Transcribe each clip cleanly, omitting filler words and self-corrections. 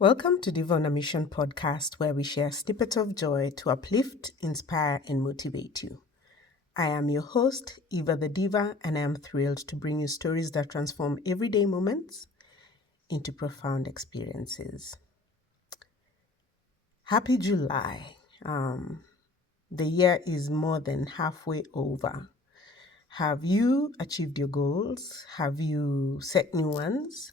Welcome to Diva on a Mission podcast, where we share snippets of joy to uplift, inspire, and motivate you. I am your host, Eva the Diva, and I am thrilled to bring you stories that transform everyday moments into profound experiences. Happy July. The year is more than halfway over. Have you achieved your goals? Have you set new ones?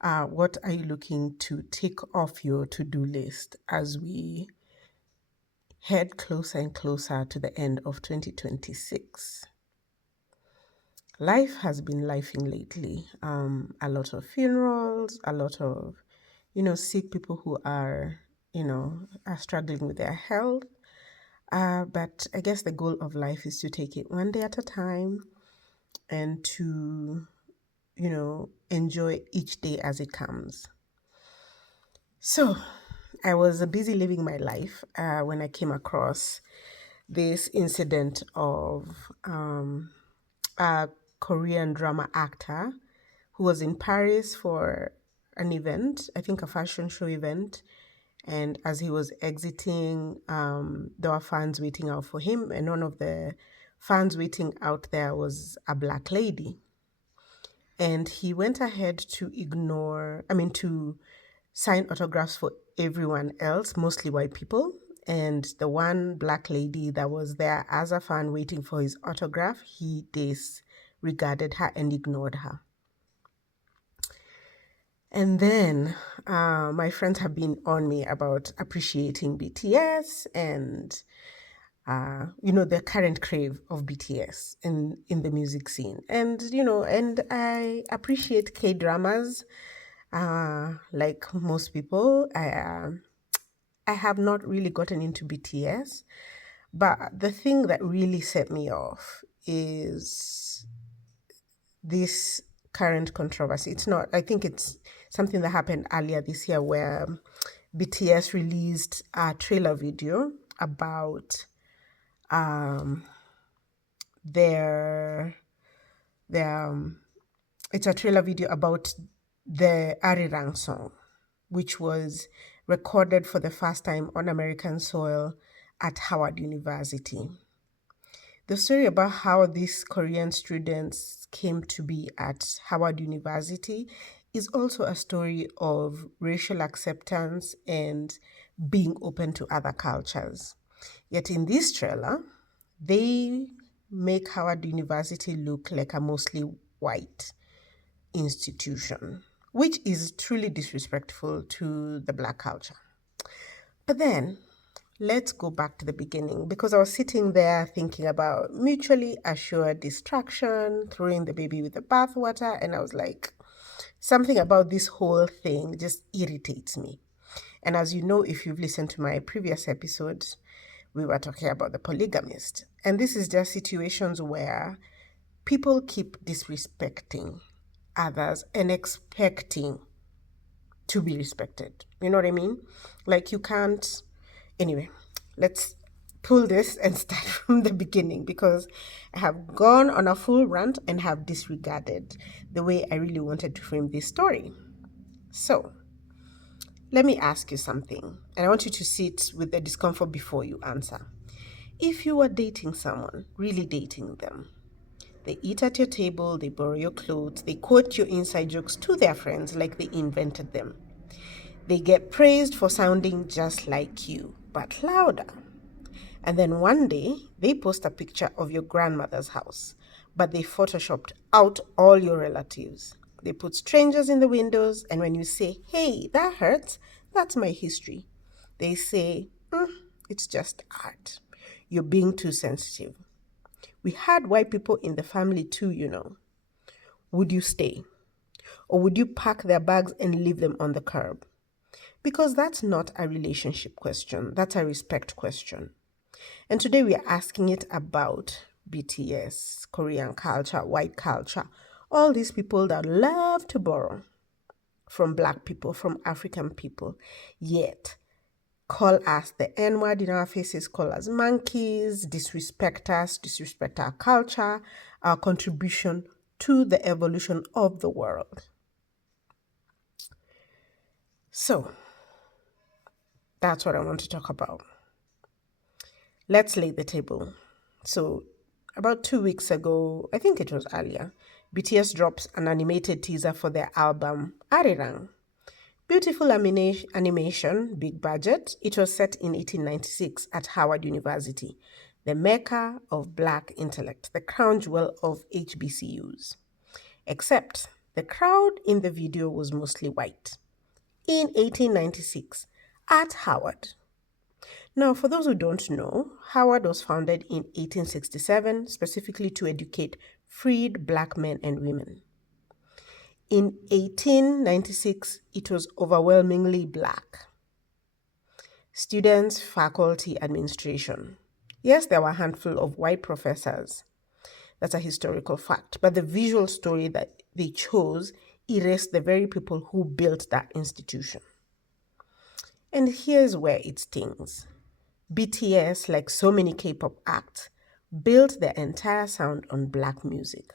What are you looking to tick off your to-do list as we head closer and closer to the end of 2026? Life has been lifing lately. A lot of funerals, a lot of, sick people who are struggling with their health. But I guess the goal of life is to take it one day at a time and to, enjoy each day as it comes. So I was busy living my life when I came across this incident of a Korean drama actor who was in Paris for an event, I think a fashion show event. And as he was exiting, there were fans waiting out for him. And one of the fans waiting out there was a black lady. And he went ahead to to sign autographs for everyone else, mostly white people. And the one black lady that was there as a fan waiting for his autograph, he disregarded her and ignored her. And then my friends have been on me about appreciating BTS and, the current crave of BTS in the music scene. And, and I appreciate K-dramas like most people. I have not really gotten into BTS, but the thing that really set me off is this current controversy. I think it's something that happened earlier this year where BTS released a trailer video about it's a trailer video about the Arirang song, which was recorded for the first time on American soil at Howard University. The story about how these Korean students came to be at Howard University is also a story of racial acceptance and being open to other cultures. Yet in this trailer, they make Howard University look like a mostly white institution, which is truly disrespectful to the Black culture. But then, let's go back to the beginning, because I was sitting there thinking about mutually assured distraction, throwing the baby with the bathwater, and I was like, something about this whole thing just irritates me. And as you know, if you've listened to my previous episodes, we were talking about the polygamist. And this is just situations where people keep disrespecting others and expecting to be respected. You know what I mean? Like you can't. Anyway, let's pull this and start from the beginning, because I have gone on a full rant and have disregarded the way I really wanted to frame this story. So, let me ask you something, and I want you to sit with the discomfort before you answer. If you were dating someone, really dating them, they eat at your table, they borrow your clothes, they quote your inside jokes to their friends like they invented them. They get praised for sounding just like you, but louder. And then one day, they post a picture of your grandmother's house, but they photoshopped out all your relatives. They put strangers in the windows, and when you say, hey, that hurts, that's my history, they say, it's just art. You're being too sensitive. We had white people in the family too, Would you stay? Or would you pack their bags and leave them on the curb? Because that's not a relationship question, that's a respect question. And today we are asking it about BTS, Korean culture, white culture, all these people that love to borrow from Black people, from African people, yet call us the N-word in our faces, call us monkeys, disrespect us, disrespect our culture, our contribution to the evolution of the world. So, That's what I want to talk about. Let's lay the table. So, about 2 weeks ago, I think it was earlier, BTS drops an animated teaser for their album Arirang. Beautiful animation, big budget. It was set in 1896 at Howard University, the mecca of black intellect, the crown jewel of HBCUs. Except the crowd in the video was mostly white. In 1896, at Howard. Now, for those who don't know, Howard was founded in 1867 specifically to educate freed black men and women. In 1896, it was overwhelmingly black. Students, faculty, administration. Yes, there were a handful of white professors. That's a historical fact. But the visual story that they chose erased the very people who built that institution. And here's where it stings. BTS, like so many K-pop acts, built their entire sound on black music.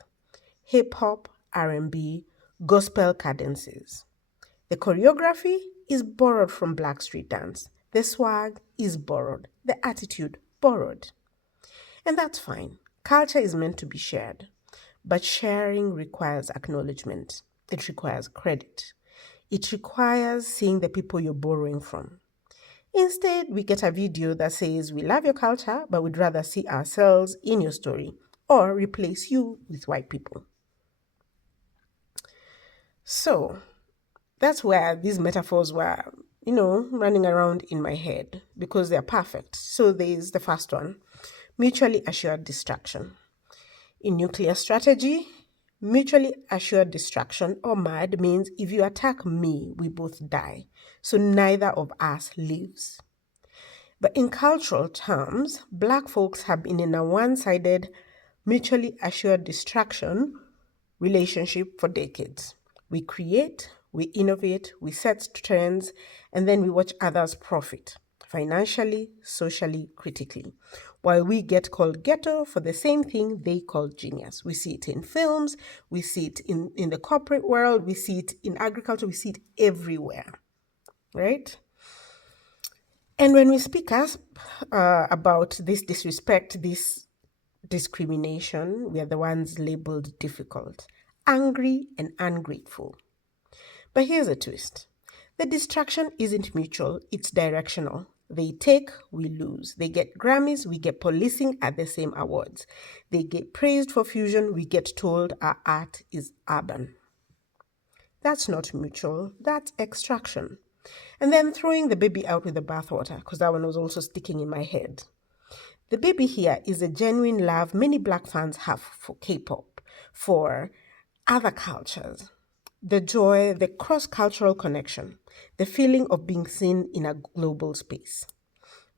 Hip-hop, R&B, gospel cadences. The choreography is borrowed from black street dance. The swag is borrowed. The attitude borrowed. And that's fine. Culture is meant to be shared. But sharing requires acknowledgement. It requires credit. It requires seeing the people you're borrowing from. Instead, we get a video that says, we love your culture, but we'd rather see ourselves in your story, or replace you with white people. So, that's where these metaphors were, running around in my head, because they're perfect. So there's the first one, mutually assured distraction. In nuclear strategy, mutually assured distraction, or MAD, means if you attack me, we both die. So neither of us lives. But in cultural terms, black folks have been in a one-sided, mutually assured distraction relationship for decades. We create, we innovate, we set trends, and then we watch others profit financially, socially, critically, while we get called ghetto for the same thing they call genius. We see it in films, we see it in the corporate world, we see it in agriculture, we see it everywhere, right? And when we speak about this disrespect, this discrimination, we are the ones labeled difficult, angry, and ungrateful. But here's a twist. The distraction isn't mutual, it's directional. They take, we lose. They get Grammys, we get policing at the same awards. They get praised for fusion, we get told our art is urban. That's not mutual, that's extraction. And then throwing the baby out with the bathwater, because that one was also sticking in my head. The baby here is a genuine love many black fans have for K-pop, for other cultures. The joy, the cross-cultural connection, the feeling of being seen in a global space.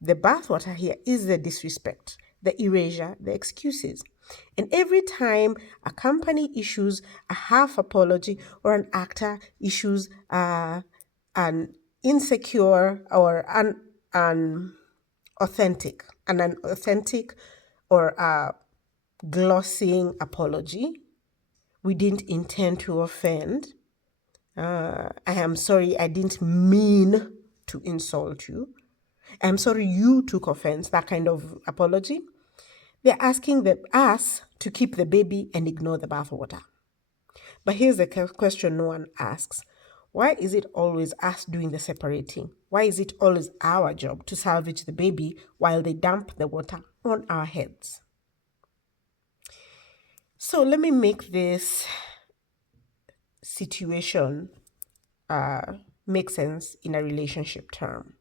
The bathwater here is the disrespect, the erasure, the excuses. And every time a company issues a half apology or an actor issues an insecure or an authentic or a glossing apology, we didn't intend to offend. I am sorry, I didn't mean to insult you. I'm sorry you took offense, that kind of apology. They're asking us to keep the baby and ignore the bathwater. But here's the question no one asks. Why is it always us doing the separating? Why is it always our job to salvage the baby while they dump the water on our heads? So let me make this situation make sense in a relationship term.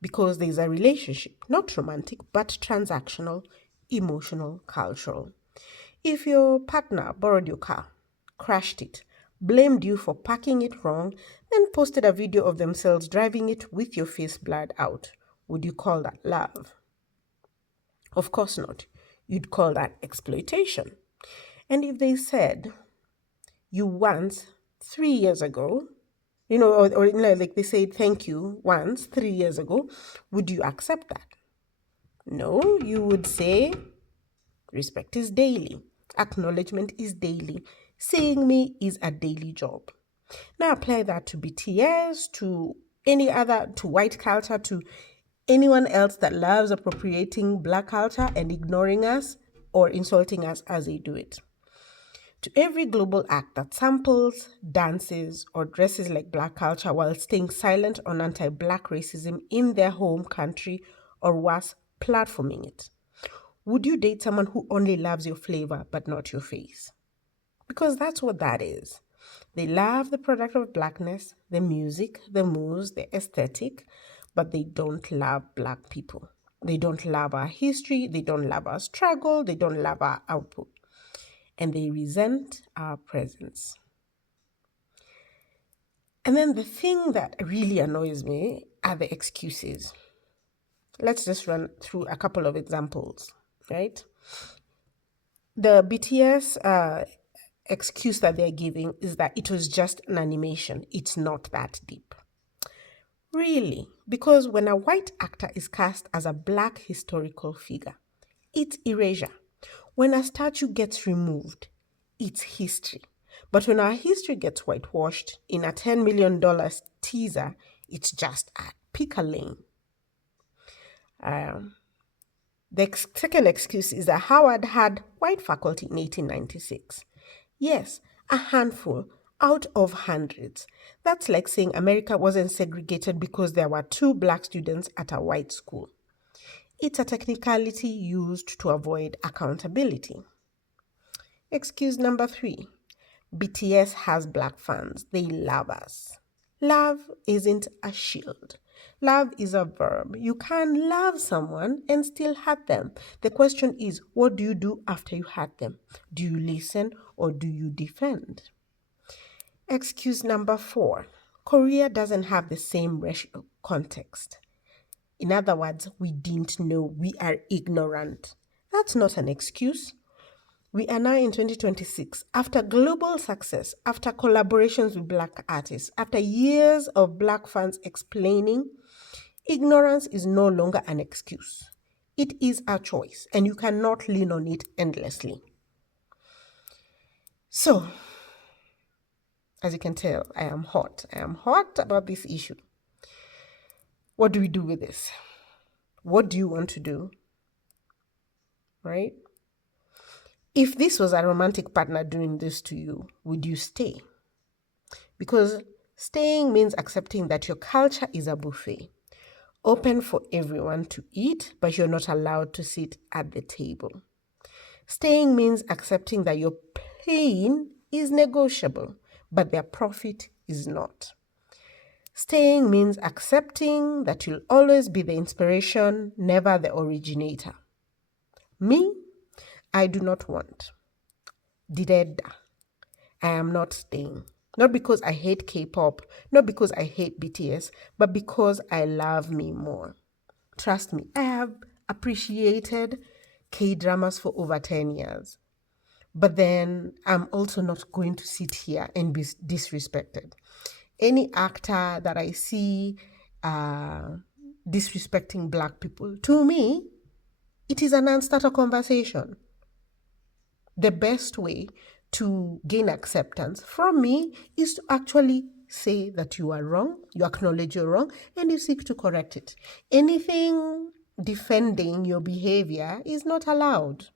Because there's a relationship, not romantic, but transactional, emotional, cultural. If your partner borrowed your car, crashed it, blamed you for parking it wrong, then posted a video of themselves driving it with your face blurred out, would you call that love? Of course not. You'd call that exploitation. And if they said, you once, 3 years ago, or like they said thank you once 3 years ago, would you accept that? No, you would say respect is daily, acknowledgement is daily, seeing me is a daily job. Now apply that to BTS, to any other, to white culture, to anyone else that loves appropriating Black culture and ignoring us or insulting us as they do it. To every global act that samples, dances, or dresses like Black culture while staying silent on anti-Black racism in their home country, or worse, platforming it. Would you date someone who only loves your flavor but not your face? Because that's what that is. They love the product of Blackness, the music, the moves, the aesthetic, but they don't love Black people. They don't love our history, they don't love our struggle, they don't love our output, and they resent our presence. And then the thing that really annoys me are the excuses. Let's just run through a couple of examples, right? The BTS excuse that they're giving is that it was just an animation. It's not that deep. Really? Because when a white actor is cast as a Black historical figure, it's erasure. When a statue gets removed, it's history. But when our history gets whitewashed in a $10 million teaser, it's just a pickling. The second excuse is that Howard had white faculty in 1896. Yes, a handful out of hundreds. That's like saying America wasn't segregated because there were 2 Black students at a white school. It's a technicality used to avoid accountability. Excuse number 3. BTS has Black fans. They love us. Love isn't a shield. Love is a verb. You can love someone and still hurt them. The question is, what do you do after you hurt them? Do you listen or do you defend? Excuse number 4. Korea doesn't have the same racial context. In other words, we didn't know, we are ignorant. That's not an excuse. We are now in 2026, after global success, after collaborations with Black artists, after years of Black fans explaining, ignorance is no longer an excuse. It is a choice, and you cannot lean on it endlessly. So, as you can tell, I am hot. I am hot about this issue. What do we do with this? What do you want to do? Right? If this was a romantic partner doing this to you, would you stay? Because staying means accepting that your culture is a buffet, open for everyone to eat, but you're not allowed to sit at the table. Staying means accepting that your pain is negotiable, but their profit is not. Staying means accepting that you'll always be the inspiration, never the originator. Me, I do not want. Dideda. I am not staying. Not because I hate K-pop, not because I hate BTS, but because I love me more. Trust me, I have appreciated K-dramas for over 10 years. But then I'm also not going to sit here and be disrespected. Any actor that I see disrespecting Black people, to me, it is a non-starter conversation. The best way to gain acceptance from me is to actually say that you are wrong, you acknowledge you're wrong, and you seek to correct it. Anything defending your behavior is not allowed.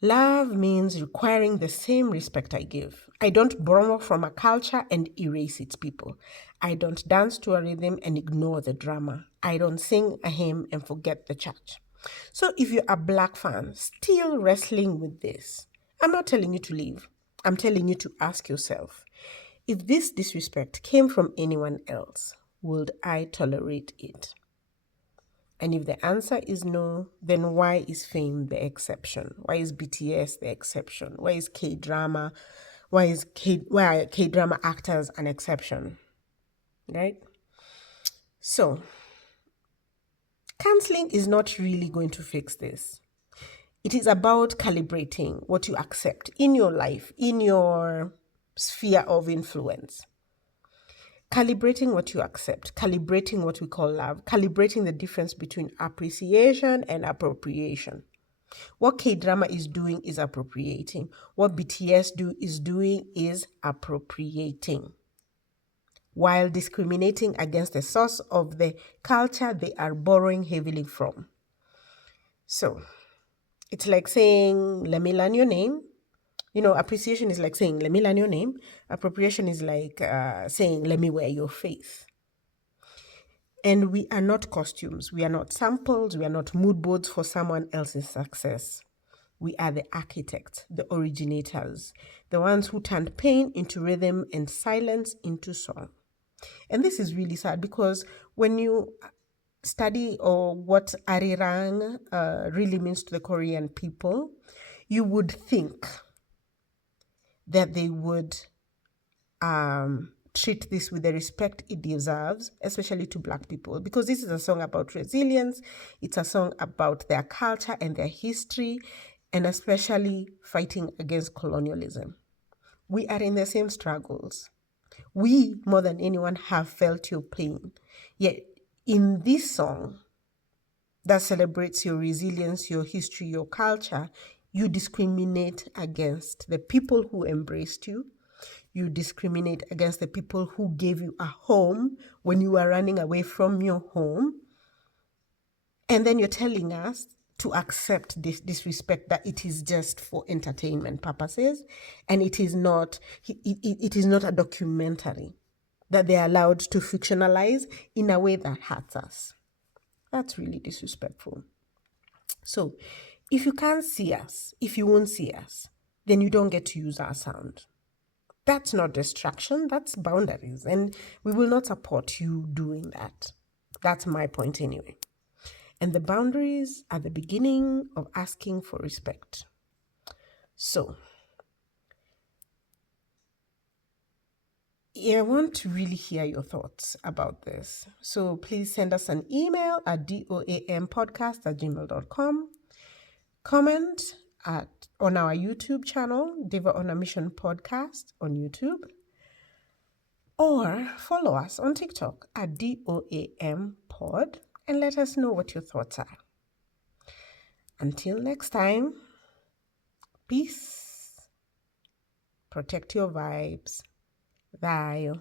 Love means requiring the same respect I give. I don't borrow from a culture and erase its people. I don't dance to a rhythm and ignore the drama. I don't sing a hymn and forget the church. So if you're a Black fan still wrestling with this, I'm not telling you to leave. I'm telling you to ask yourself, if this disrespect came from anyone else, would I tolerate it? And if the answer is no, then why is fame the exception? Why is BTS the exception? Why is K-drama? Why are K-drama actors an exception? Right? So, canceling is not really going to fix this. It is about calibrating what you accept in your life, in your sphere of influence. Calibrating what you accept, calibrating what we call love, calibrating the difference between appreciation and appropriation. What K-drama is doing is appropriating. What BTS is doing is appropriating. while discriminating against the source of the culture they are borrowing heavily from. So it's like saying, let me learn your name. Appreciation is like saying, let me learn your name. Appropriation is like saying, let me wear your faith. And we are not costumes. We are not samples. We are not mood boards for someone else's success. We are the architects, the originators, the ones who turned pain into rhythm and silence into song. And this is really sad because when you study or what Arirang really means to the Korean people, you would think that they would treat this with the respect it deserves, especially to Black people, because this is a song about resilience. It's a song about their culture and their history, and especially fighting against colonialism. We are in the same struggles. We, more than anyone, have felt your pain. Yet, in this song that celebrates your resilience, your history, your culture, you discriminate against the people who embraced you. You discriminate against the people who gave you a home when you were running away from your home. And then you're telling us to accept this disrespect, that it is just for entertainment purposes, and it is not a documentary that they're allowed to fictionalize in a way that hurts us. That's really disrespectful. So if you can't see us, if you won't see us, then you don't get to use our sound. That's not distraction, that's boundaries. And we will not support you doing that. That's my point anyway. And the boundaries are the beginning of asking for respect. So, I want to really hear your thoughts about this. So please send us an email at doampodcast@gmail.com. Comment on our YouTube channel, Diva on a Mission Podcast on YouTube. Or follow us on TikTok at DOAMPod and let us know what your thoughts are. Until next time, peace. Protect your vibes. Bye.